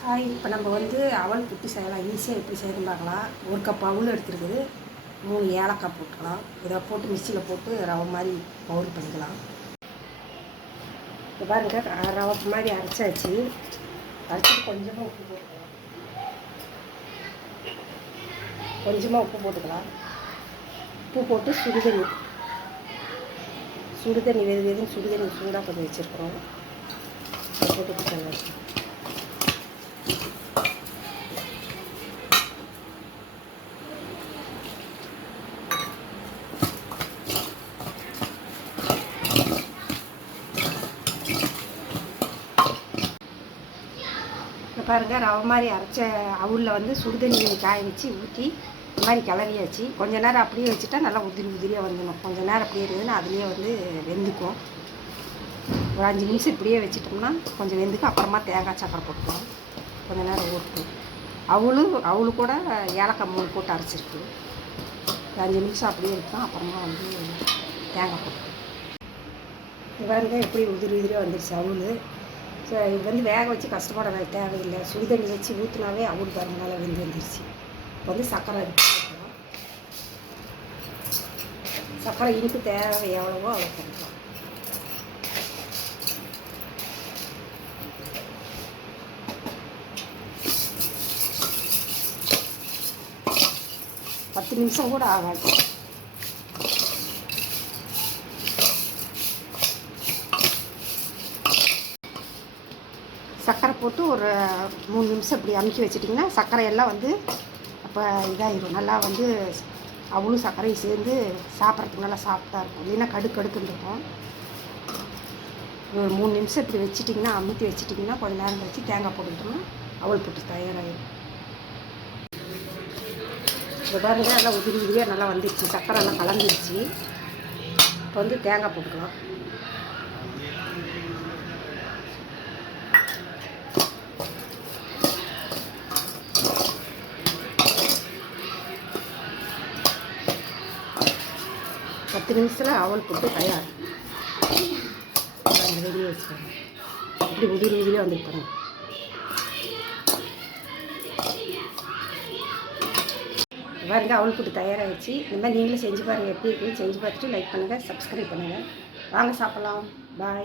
Hi, இப்போ நம்ம வந்து அவல் புட்டு செய்யலாம். ஈஸியாக எப்படி செய்யணும்னு பார்க்கலாம். 1 கப் அவல் எடுத்துருக்குது, 3 ஏலக்காய் போட்டுக்கலாம். இதை போட்டு மிக்சியில் போட்டு ரவை மாதிரி பவுடர் பண்ணிக்கலாம். இப்போ பாருங்க, ரவை மாதிரி அரைச்சாச்சு. அரைச்சிட்டு கொஞ்சமாக உப்பு போட்டுக்கலாம். உப்பு போட்டு சுடுதண்ணி வெதுன்னு சுடுதண்ணி சூடாக கொஞ்சம் வச்சுருக்குறோம். போட்டு நல்லா பாருங்கள், ரவை மாதிரி அரைச்ச அவலில் வந்து சுடுதண்ணி காய வச்சு ஊற்றி இந்த மாதிரி கிளறியாச்சு. கொஞ்ச நேரம் அப்படியே வச்சுட்டா நல்லா உதிரியாக வந்துடும். கொஞ்சம் நேரம் அப்படியே இருந்ததுன்னா அதுலேயே வந்து வெந்துக்கும். ஒரு 5 நிமிஷம் இப்படியே வச்சிட்டோம்னா கொஞ்சம் வெந்துக்கும். அப்புறமா தேங்காய் சக்கரை போட்டுக்கலாம். கொஞ்சம் நேரம் ஊற்றும். அவளு கூட ஏலக்காய் 3 போட்டு அரைச்சிருக்கு. 5 நிமிஷம் அப்படியே இருக்கும். அப்புறமா வந்து தேங்காய் போட்டுக்கலாம். பாருங்க, எப்படி உதிரியாக வந்துடுச்சு அவளு. ஸோ இது வந்து வேக வச்சு கஷ்டப்பட தேவையில்லை. சுடுதண்ணி வச்சு ஊற்றினாவே அவள் பாருங்க நல்லா வெந்து வந்துடுச்சு. இப்போ வந்து சர்க்கரை போட்டுக்கலாம். சர்க்கரை இனிப்பு தேவை எவ்வளவோ அவ்வளோ போட்டுக்கலாம். பத்து நிமிஷம் கூட ஆகாது. சர்க்கரை போட்டு ஒரு 3 நிமிஷம் இப்படி அமுக்கி வச்சிட்டிங்கன்னா சர்க்கரை எல்லாம் வந்து அப்போ இதாகிடும். நல்லா வந்து அவளும் சர்க்கரையும் சேர்ந்து சாப்பிட்றதுக்கு நல்லா சாஃப்டாக இருக்கும். இல்லைன்னா கடுக்குன்னு இருக்கும். ஒரு 3 நிமிஷம் இப்படி வச்சிட்டிங்கன்னா அமுத்தி வச்சிட்டிங்கன்னா கொஞ்சம் நேரம் கழிச்சு தேங்காய் போட்டுக்கிட்டோம்னா அவல் புட்டு தயாராகிடும். இந்த பாருங்க, நல்லா உதிரியாக நல்லா வந்துடுச்சு. சர்க்கரை எல்லாம் கலந்துருச்சு. இப்போ வந்து தேங்காய் போட்டுக்கலாம். பத்து நிமிஷத்தில் அவல் புட்டு தயார். ரெடி வச்சுக்கோங்க. இப்படி உதிரியாக வந்துருப்பாங்க. பாருங்க, அவல் புட்டு தயாராகிடுச்சு. இந்த மாதிரி நீங்களும் செஞ்சு பாருங்கள். எப்படி இருக்குன்னு செஞ்சு பார்த்துட்டு லைக் பண்ணுங்கள், சப்ஸ்கிரைப் பண்ணுங்கள். வாங்க சாப்பிட்லாம். பாய்.